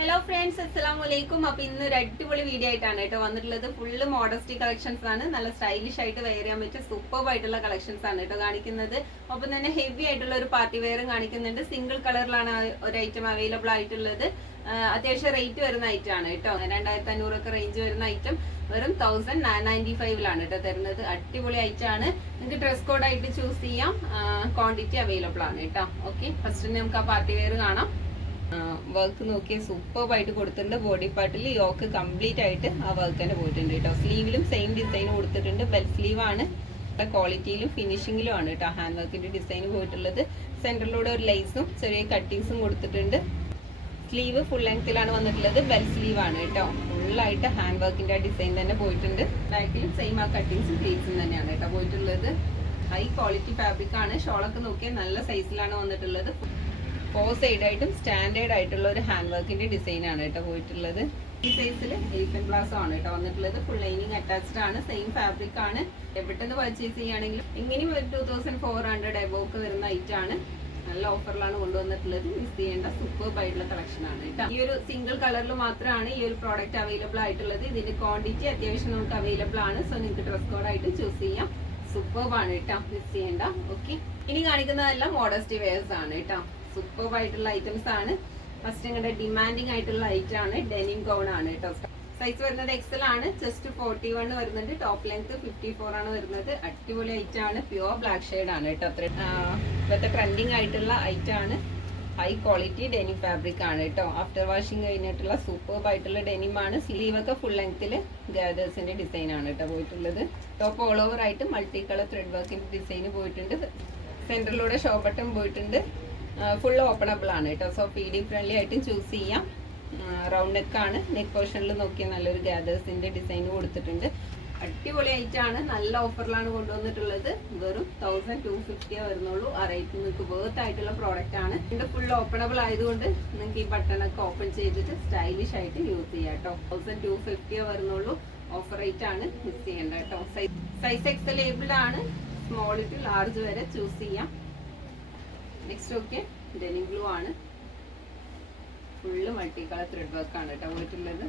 Hello friends അസ്സലാം വലൈക്കും അപ്പൊ ഇന്ന് ഒരു അടിപൊളി വീഡിയോ ആയിട്ടാണ് കേട്ടോ വന്നിട്ടുള്ളത്. ഫുള്ള് മോഡസ്റ്റി കളക്ഷൻസ് ആണ്. നല്ല സ്റ്റൈലിഷ് ആയിട്ട് വെയർ ചെയ്യാൻ പറ്റിയ സൂപ്പർ ആയിട്ടുള്ള കളക്ഷൻസ് ആണ് കേട്ടോ കാണിക്കുന്നത്. ഒപ്പം തന്നെ ഹെവി ആയിട്ടുള്ള ഒരു പാർട്ടി വെയറും കാണിക്കുന്നുണ്ട്. സിംഗിൾ കളറിലാണ് ഒരു ഐറ്റം അവൈലബിൾ ആയിട്ടുള്ളത്. അത്യാവശ്യം റേറ്റ് വരുന്ന ഐറ്റം ആണ് കേട്ടോ. രണ്ടായിരത്തി അഞ്ഞൂറൊക്കെ റേഞ്ച് വരുന്ന ഐറ്റം വെറും തൗസൻഡ് നയന്റി ഫൈവിലാണ് കേട്ടോ തരുന്നത്. അടിപൊളി ഐറ്റം ആണ്. നിങ്ങൾക്ക് ഡ്രസ് കോഡായിട്ട് ചൂസ് ചെയ്യാം. ക്വാണ്ടിറ്റി അവൈലബിൾ ആണ് കേട്ടോ. ഓക്കെ ഫസ്റ്റ് നമുക്ക് ആ പാർട്ടി വെയർ കാണാം. വർക്ക് നോക്കിയ സൂപ്പർ ആയിട്ട് കൊടുത്തിട്ടുണ്ട്. ബോഡി പാർട്ടിൽ യോക്ക് കംപ്ലീറ്റ് ആയിട്ട് ആ വർക്ക് തന്നെ പോയിട്ടുണ്ട് കേട്ടോ. സ്ലീവിലും സെയിം ഡിസൈൻ കൊടുത്തിട്ടുണ്ട്. ബെൽ സ്ലീവ് ആണ്. ക്വാളിറ്റിയിലും ഫിനിഷിങ്ങിലും ആണ് കേട്ടോ ഹാൻഡ് വർക്കിന്റെ ഡിസൈൻ പോയിട്ടുള്ളത്. സെന്ററിലൂടെ ഒരു ലൈസും ചെറിയ കട്ടിങ്സും കൊടുത്തിട്ടുണ്ട്. സ്ലീവ് ഫുൾ ലെങ്ത്തിലാണ് വന്നിട്ടുള്ളത്. ബെൽ സ്ലീവ് ആണ് കേട്ടോ. ഫുള്ളായിട്ട് ഹാൻഡ് വർക്കിന്റെ ആ ഡിസൈൻ തന്നെ പോയിട്ടുണ്ട്. ബാക്കിലും സെയിം ആ കട്ടിങ്സും പ്ലേസും തന്നെയാണ് കേട്ടോ പോയിട്ടുള്ളത്. ഹൈ ക്വാളിറ്റി ഫാബ്രിക് ആണ്. ഷോളൊക്കെ നോക്കിയാൽ നല്ല സൈസിലാണ് വന്നിട്ടുള്ളത്. ഫോർ സൈഡ് ആയിട്ടും സ്റ്റാൻഡേർഡ് ആയിട്ടുള്ള ഒരു ഹാൻഡ് വർക്കിന്റെ ഡിസൈൻ ആണ് കേട്ടോ പോയിട്ടുള്ളത്. ഈ സൈസിൽ എലിഫൻ ഗ്ലാസ് ആണ് കേട്ടോ വന്നിട്ടുള്ളത്. ഫുൾ ലൈനിങ് അറ്റാച്ച്ഡ് ആണ്. സെയിം ഫാബ്രിക് ആണ്. എവിടെന്ന് പർച്ചേസ് ചെയ്യുകയാണെങ്കിലും ഇങ്ങനെയും ഒരു ടൂ തൗസൻഡ് ഫോർ ഹൺഡ്രഡ് എബോക്ക് വരുന്ന ഐറ്റം ആണ്. നല്ല ഓഫറിലാണ് കൊണ്ടുവന്നിട്ടുള്ളത്. മിസ് ചെയ്യേണ്ട സൂപ്പർ ആയിട്ടുള്ള കളക്ഷൻ ആണ് കേട്ടോ. ഈ ഒരു സിംഗിൾ കളറിൽ മാത്രമാണ് ഈ ഒരു പ്രോഡക്റ്റ് അവൈലബിൾ ആയിട്ടുള്ളത്. ഇതിന്റെ ക്വാണ്ടിറ്റി അത്യാവശ്യം നമുക്ക് അവൈലബിൾ ആണ്. സോ നിങ്ങൾക്ക് ഡ്രസ് കോഡ് ആയിട്ട് ചൂസ് ചെയ്യാം. സൂപ്പർ ആണ് കേട്ടോ. മിസ് ചെയ്യേണ്ട. ഓക്കെ ഇനി കാണിക്കുന്നതെല്ലാം മോഡസ്റ്റി വെയർസ് ആണ് കേട്ടോ. സൂപ്പർ ആയിട്ടുള്ള ഐറ്റംസ് ആണ്. ഫസ്റ്റ് നിങ്ങളുടെ ഡിമാൻഡിങ് ആയിട്ടുള്ള ഐറ്റം ആണ്. ഡെനിം ഗൗൺ ആണ് കേട്ടോ സൈസ് വരുന്നത് എക്സൽ ആണ്. ജസ്റ്റ് ഫോർട്ടി വൺ വരുന്നുണ്ട്. ടോപ്പ് ലെങ്ത് ഫിഫ്റ്റി ഫോർ ആണ് വരുന്നത്. അടിപൊളി ഐറ്റം ആണ്. പ്യുവർ ബ്ലാക്ക് ഷെയ്ഡ് ആണ് കേട്ടോ അത്ര ഇപ്പോഴത്തെ ട്രെൻഡിങ് ആയിട്ടുള്ള ഐറ്റം ആണ്. ഹൈ ക്വാളിറ്റി ഡെനിം ഫാബ്രിക് ആണ് കേട്ടോ ആഫ്റ്റർ വാഷിംഗ് കഴിഞ്ഞിട്ടുള്ള സൂപ്പർ ആയിട്ടുള്ള ഡെനിം ആണ്. സ്ലീവ് ഒക്കെ ഫുൾ ലെങ്ത്തിൽ ഗാദേഴ്സിന്റെ ഡിസൈൻ ആണ് കേട്ടോ പോയിട്ടുള്ളത്. ടോപ്പ് ഓൾ ഓവർ ആയിട്ട് മൾട്ടി കളർ ത്രെഡ് വർക്കിന്റെ ഡിസൈൻ പോയിട്ടുണ്ട്. സെന്ററിലൂടെ ഷോ ബട്ടൺ പോയിട്ടുണ്ട്. ഫുൾ ഓപ്പണബിൾ ആണ് കേട്ടോ. സോ ഡി ഫ്രണ്ട്ലി ആയിട്ടും ചൂസ് ചെയ്യാം. റൗണ്ട് ആണ്. നെക്ക് പോർഷനിൽ നോക്കിയാൽ നല്ലൊരു ഗ്യാദേഴ്സിന്റെ ഡിസൈൻ കൊടുത്തിട്ടുണ്ട്. അടിപൊളി ആണ്. നല്ല ഓഫറിലാണ് കൊണ്ടുവന്നിട്ടുള്ളത്. വെറും തൗസൻഡ് ടു ഫിഫ്റ്റിയേ വരുന്നുള്ളൂ. ആ റേറ്റ് നിങ്ങൾക്ക് വേർത്ത് ആയിട്ടുള്ള പ്രോഡക്റ്റ് ആണ്. ഇത് ഫുൾ ഓപ്പണബിൾ ആയതുകൊണ്ട് നിങ്ങൾക്ക് ഈ ബട്ടണൊക്കെ ഓപ്പൺ ചെയ്തിട്ട് സ്റ്റൈലിഷ് ആയിട്ട് യൂസ് ചെയ്യാം കേട്ടോ. തൗസൻഡ് ടു ഫിഫ്റ്റിയേ വരുന്നുള്ളൂ. ഓഫർ റേറ്റ് ആണ്. മിസ് ചെയ്യേണ്ട കേട്ടോ. സൈസ് എക്സലേബിൾ ആണ്. സ്മോൾ ടു ലാർജ് വരെ ചൂസ് ചെയ്യാം. നെക്സ്റ്റ് ഓക്കെ ഡെനിം ബ്ലൂ ആണ്. Full multi colour thread work ആണ് കേട്ടോ പോയിട്ടുള്ളത്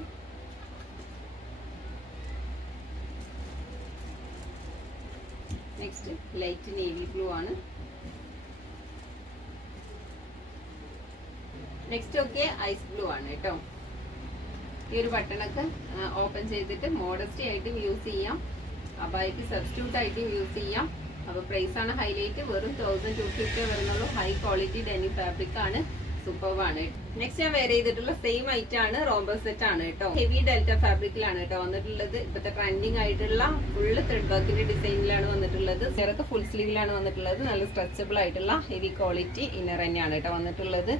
നെക്സ്റ്റ് ലൈറ്റ് നേവി ബ്ലൂ ആണ്. നെക്സ്റ്റ് ഒക്കെ ഐസ് ബ്ലൂ ആണ് കേട്ടോ. ഈ ഒരു ബട്ടണൊക്കെ ഓപ്പൺ ചെയ്തിട്ട് മോഡസ്റ്റി ആയിട്ടും യൂസ് ചെയ്യാം. അബായിക്ക് സബ്സ്റ്റിറ്റ്യൂട്ട് ആയിട്ടും യൂസ് ചെയ്യാം. അപ്പൊ പ്രൈസ് ആണ് ഹൈലൈറ്റ് വെറും തൗസൻഡ് ടു ഫിഫ്റ്റി വരുന്നുള്ളൂ. ഹൈ ക്വാളിറ്റി ഡെനി ഫാബ്രിക് ആണ്. സൂപ്പർ ആണ്. നെക്സ്റ്റ് ഞാൻ വെയർ ചെയ്തിട്ടുള്ള സെയിം ഐറ്റം ആണ് റോബർ സെറ്റ് ആണ് കേട്ടോ. ഹെവി ഡെൽറ്റ ഫാബ്രിക്കിലാണ് കേട്ടോ വന്നിട്ടുള്ളത്. ഇപ്പോഴത്തെ ട്രെൻഡിങ് ആയിട്ടുള്ള ഫുള്ള് ത്രെഡ് വർക്കിന്റെ ഡിസൈനിലാണ് വന്നിട്ടുള്ളത്. ചെറുക്ക് ഫുൾ സ്ലീവിലാണ് വന്നിട്ടുള്ളത്. നല്ല സ്ട്രെച്ചബിൾ ആയിട്ടുള്ള ഹെവി ക്വാളിറ്റി ഇന്നർ തന്നെയാണ് കേട്ടോ വന്നിട്ടുള്ളത്.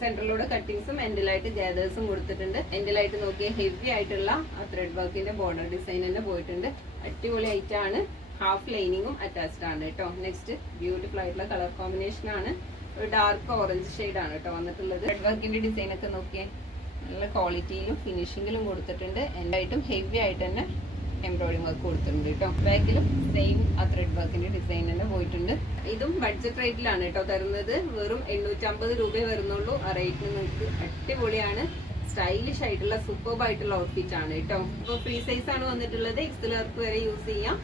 സെൻട്രലൂടെ കട്ടിങ്സും എൻഡിലായിട്ട് ഗാദേഴ്സും കൊടുത്തിട്ടുണ്ട്. എൻഡിലായിട്ട് നോക്കിയ ഹെവി ആയിട്ടുള്ള ത്രെഡ് വർക്കിന്റെ ബോർഡർ ഡിസൈൻ തന്നെ പോയിട്ടുണ്ട്. അടിപൊളി ഐറ്റം ആണ്. ഹാഫ് ലൈനിങ്ങും അറ്റാച്ച്ഡ് ആണ് കേട്ടോ. നെക്സ്റ്റ് ബ്യൂട്ടിഫുൾ ആയിട്ടുള്ള കളർ കോമ്പിനേഷൻ ആണ്. ഒരു ഡാർക്ക് ഓറഞ്ച് ഷെയ്ഡ് ആണ് കേട്ടോ വന്നിട്ടുള്ളത്. ത്രെഡ് വർക്കിന്റെ ഡിസൈൻ ഒക്കെ നോക്കിയേ. നല്ല ക്വാളിറ്റിയിലും ഫിനിഷിങ്ങിലും കൊടുത്തിട്ടുണ്ട്. എന്തായിട്ടും ഹെവി ആയിട്ട് തന്നെ എംബ്രോയിഡിംഗ് വർക്ക് കൊടുത്തിട്ടുണ്ട് കേട്ടോ. ബാക്കിലും സെയിം ആ ത്രെഡ് വർക്കിന്റെ ഡിസൈൻ തന്നെ പോയിട്ടുണ്ട്. ഇതും ബഡ്ജറ്റ് റേറ്റിലാണ് കേട്ടോ തരുന്നത്. വെറും എണ്ണൂറ്റമ്പത് രൂപയെ വരുന്നുള്ളൂ. ആ റേറ്റിന് നിങ്ങൾക്ക് അടിപൊളിയാണ്. സ്റ്റൈലിഷ് ആയിട്ടുള്ള സൂപ്പർബ് ആയിട്ടുള്ള ഔട്ട്ഫിറ്റ് ആണ് കേട്ടോ. ഇപ്പോൾ ഫ്രീ സൈസ് ആണ് വന്നിട്ടുള്ളത്. എക്സലർക്ക് വരെ യൂസ് ചെയ്യാം.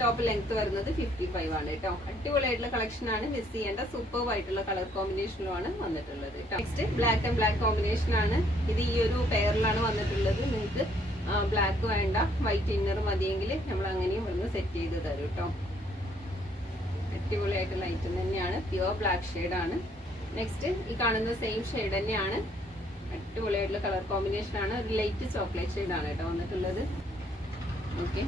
ടോപ്പ് ലെങ്ത് വരുന്നത് ഫിഫ്റ്റി ഫൈവ് ആണ് കേട്ടോ അടിപൊളിയായിട്ടുള്ള കളക്ഷൻ ആണ്. മിസ് ചെയ്യേണ്ട സൂപ്പർ ആയിട്ടുള്ള കളർ കോമ്പിനേഷനിലുമാണ് വന്നിട്ടുള്ളത് next black and black combination ആണ്. ഇത് ഈ ഒരു പെയറിലാണ് വന്നിട്ടുള്ളത്. നിങ്ങൾക്ക് ബ്ലാക്ക് വേണ്ട വൈറ്റ് ഇന്നർ മതിയെങ്കിൽ നമ്മൾ അങ്ങനെയും ഒന്ന് സെറ്റ് ചെയ്ത് തരും കേട്ടോ അടിപൊളിയായിട്ടുള്ള ഐറ്റം തന്നെയാണ്. പ്യുവർ ബ്ലാക്ക് ആണ്. നെക്സ്റ്റ് ഈ കാണുന്ന സെയിം ഷെയ്ഡ് തന്നെയാണ്. അടിപൊളിയായിട്ടുള്ള കളർ കോമ്പിനേഷൻ ആണ്. ഒരു ലൈറ്റ് ചോക്ലേറ്റ് ആണ് കേട്ടോ വന്നിട്ടുള്ളത്. ഓക്കെ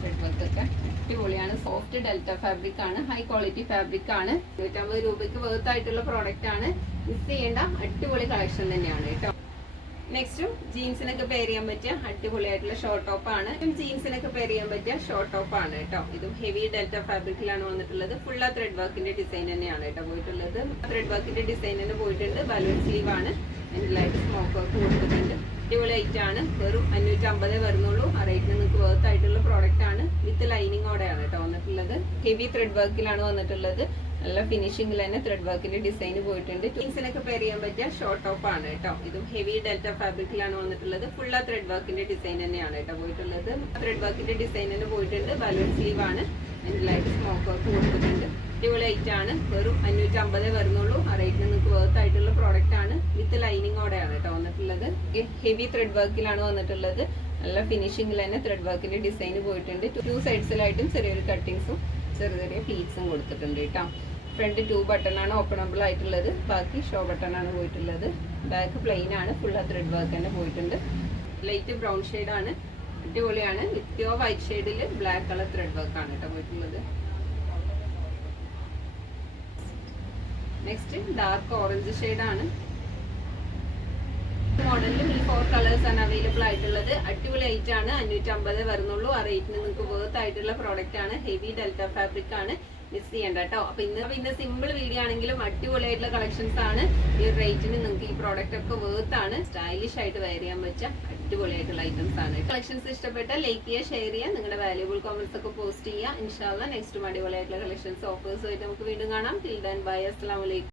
ത്രെഡ് വർക്ക് ഒക്കെ അടിപൊളിയാണ്. സോഫ്റ്റ് ഡെൽറ്റ ഫാബ്രിക് ആണ്. ഹൈ ക്വാളിറ്റി ഫാബ്രിക് ആണ്. നൂറ്റമ്പത് രൂപയ്ക്ക് വേർത്ത് ആയിട്ടുള്ള പ്രോഡക്റ്റ് ആണ്. മിസ് ചെയ്യേണ്ട അടിപൊളി കളക്ഷൻ തന്നെയാണ് കേട്ടോ. നെക്സ്റ്റ് ജീൻസിനൊക്കെ പെയർ ചെയ്യാൻ പറ്റിയ അടിപൊളിയായിട്ടുള്ള ഷോർട്ട് ടോപ്പ് ആണ്. ജീൻസിനൊക്കെ പെയർ ചെയ്യാൻ പറ്റിയ ഷോർട്ട് ടോപ്പ് ആണ് കേട്ടോ. ഇതും ഹെവി ഡെൽറ്റ ഫാബ്രിക്കിലാണ് വന്നിട്ടുള്ളത്. ഫുൾ ത്രെഡ് വർക്കിന്റെ ഡിസൈൻ തന്നെയാണ് കേട്ടോ പോയിട്ടുള്ളത്. ത്രെഡ് വർക്കിന്റെ ഡിസൈൻ തന്നെ പോയിട്ടുണ്ട്. ബലൂൺ സ്ലീവ് ആണ്. അതിന്റെ സ്മോക്ക് വർക്ക് കൊടുത്തിട്ടുണ്ട്. അടിപൊളി ആണ്. വെറും അഞ്ഞൂറ്റി അമ്പതേ വരുന്നുള്ളൂ. ആ റേറ്റിന് നിങ്ങൾക്ക് വേർത്ത് ആയിട്ടുള്ള പ്രോഡക്റ്റ് ആണ് വിത്ത് ലൈനിങ്ങോടെയാണ് കേട്ടോ വന്നിട്ടുള്ളത്. ഹെവി ത്രെഡ് വർക്കിലാണ് വന്നിട്ടുള്ളത്. നല്ല ഫിനിഷിംഗിൽ തന്നെ ത്രെഡ് വർക്കിന്റെ ഡിസൈൻ പോയിട്ടുണ്ട്. ജീൻസിനൊക്കെ പെയർ ചെയ്യാൻ പറ്റിയ ഷോർട്ട് ടോപ്പ് ആണ് കേട്ടോ. ഇതും ഹെവി ഡെൽറ്റ ഫാബ്രിക്കിലാണ് വന്നിട്ടുള്ളത്. ഫുൾ ത്രെഡ് വർക്കിന്റെ ഡിസൈൻ തന്നെയാണ് കേട്ടോ പോയിട്ടുള്ളത്. ത്രെഡ് വർക്കിന്റെ ഡിസൈൻ തന്നെ പോയിട്ടുണ്ട്. ബലൂൺ സ്ലീവ് ആണ്. ലൈറ്റ് സ്മോക്ക് വർക്ക് കൊടുത്തിട്ടുണ്ട്. അടിപൊളി ഐറ്റം ആണ്. വെറും അഞ്ഞൂറ്റി അമ്പതേ വരുന്നുള്ളൂ. ആ റേറ്റിന് നിങ്ങൾക്ക് വേർത്ത് ആയിട്ടുള്ള പ്രോഡക്റ്റ് ആണ്. വിത്ത് ലൈനിങ്ങോടെയാണ് കേട്ടോ വന്നിട്ടുള്ളത്. ഹെവി ത്രെഡ് വർക്കിലാണ് വന്നിട്ടുള്ളത്. നല്ല ഫിനിഷിംഗിൽ തന്നെ ത്രെഡ് വർക്കിന്റെ ഡിസൈൻ പോയിട്ടുണ്ട്. ടു സൈഡ്സിലായിട്ടും ചെറിയൊരു കട്ടിങ്സും ചെറിയ ചെറിയ പ്ലീറ്റ്സും കൊടുത്തിട്ടുണ്ട് കേട്ടോ ഫ്രണ്ട് ടു ബട്ടൺ ആണ് ഓപ്പണബിൾ ആയിട്ടുള്ളത്. ബാക്കി ഷോ ബട്ടൺ ആണ് പോയിട്ടുള്ളത്. ബാക്ക് പ്ലെയിൻ ആണ്. ഫുൾ ആ ത്രെഡ് വർക്ക് തന്നെ പോയിട്ടുണ്ട്. ലൈറ്റ് ബ്രൗൺ ആണ്. അടിപൊളിയാണ്. വിത്ത് വൈറ്റ് ഷെയ്ഡിൽ ബ്ലാക്ക് കളർ ത്രെഡ് വർക്ക് ആണ് കേട്ടോ പോയിട്ടുള്ളത്. നെക്സ്റ്റ് ഡാർക്ക് ഓറഞ്ച് ആണ്. മോഡലിലും ഈ ഫോർ കളേഴ്സ് ആണ് അവൈലബിൾ ആയിട്ടുള്ളത്. അടിപൊളി ഐറ്റം ആണ്. അഞ്ഞൂറ്റി അമ്പത് വരുന്നുള്ളൂ. ആ റേറ്റിന് നിങ്ങൾക്ക് വേർത്ത് ആയിട്ടുള്ള പ്രോഡക്റ്റ് ആണ്. ഹെവി ഡെൽറ്റ ഫാബ്രിക് ആണ്. മിസ് ചെയ്യണ്ട കേട്ടോ അപ്പൊ ഇന്ന് പിന്നെ സിമ്പിൾ വീഡിയോ ആണെങ്കിലും അടിപൊളിയായിട്ടുള്ള കളക്ഷൻസ് ആണ്. ഈ റേറ്റിന് നിങ്ങൾക്ക് ഈ പ്രോഡക്റ്റ് ഒക്കെ വേർത്ത് ആണ്. സ്റ്റൈലിഷ് ആയിട്ട് വെയർ ചെയ്യാൻ പറ്റിയ അടിപൊളിയായിട്ടുള്ള ഐറ്റംസ് ആണ്. കളക്ഷൻസ് ഇഷ്ടപ്പെട്ട ലൈക്ക് ചെയ്യുക ഷെയർ ചെയ്യുക. നിങ്ങളുടെ വാല്യൂബിൾ കോമൻസ് ഒക്കെ പോസ്റ്റ് ചെയ്യുക. ഇൻഷാല്ല നെക്സ്റ്റ് അടിപൊളിയായിട്ടുള്ള കളക്ഷൻസ് ഓഫേഴ്സ് ആയിട്ട് നമുക്ക് വീണ്ടും കാണാം. ടിൽ ദാൻ ബൈ അസ്സാം അലൈക്കും